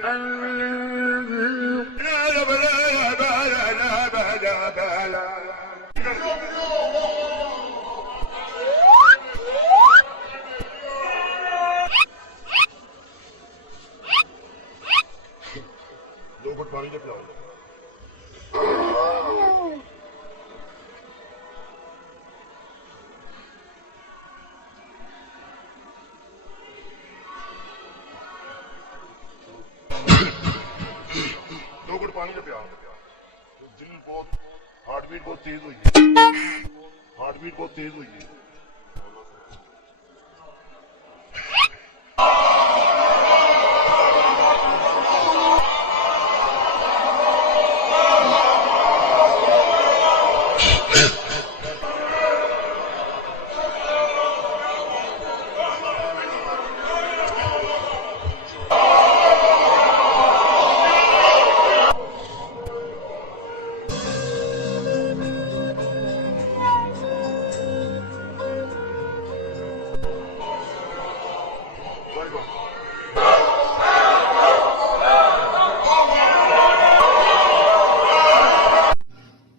दो घुट पानी जब पिलाओ। दो घुट पानी जब पिलाओ। दिल बहुत हार्टबीट बहुत तेज हुई है, हार्टबीट बहुत तेज हुई है।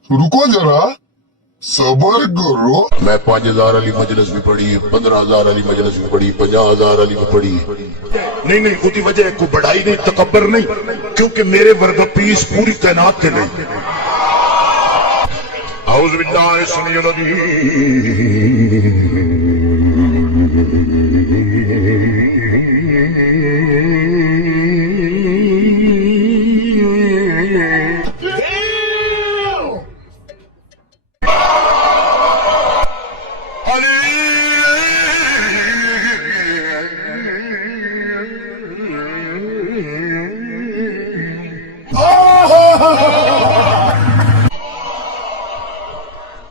रुको जरा, सबर करो। मैं 5000 वाली मजलिस भी पढ़ी, 15000 वाली मजलिस भी पढ़ी, 50,000 वाली भी पढ़ी। नहीं उसकी वजह को बढ़ाई नहीं, तकब्बर नहीं, क्योंकि मेरे वर्ग पीस पूरी तैनात थे नहीं। औज़ु बिल्लाहि समीउल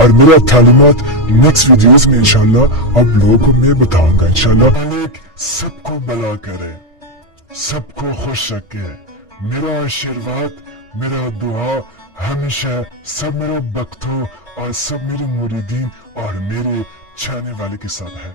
और मेरा तालीमात नेक्स्ट वीडियोस में इंशाल्लाह आप लोगों को मैं बताऊंगा। इंशाल्लाह सबको भला करे, सबको खुश रखे। मेरा आशीर्वाद, मेरा दुआ हमेशा सब मेरे भक्तों और सब मेरे मुरीदीन और मेरे चाहने वाले के साथ है।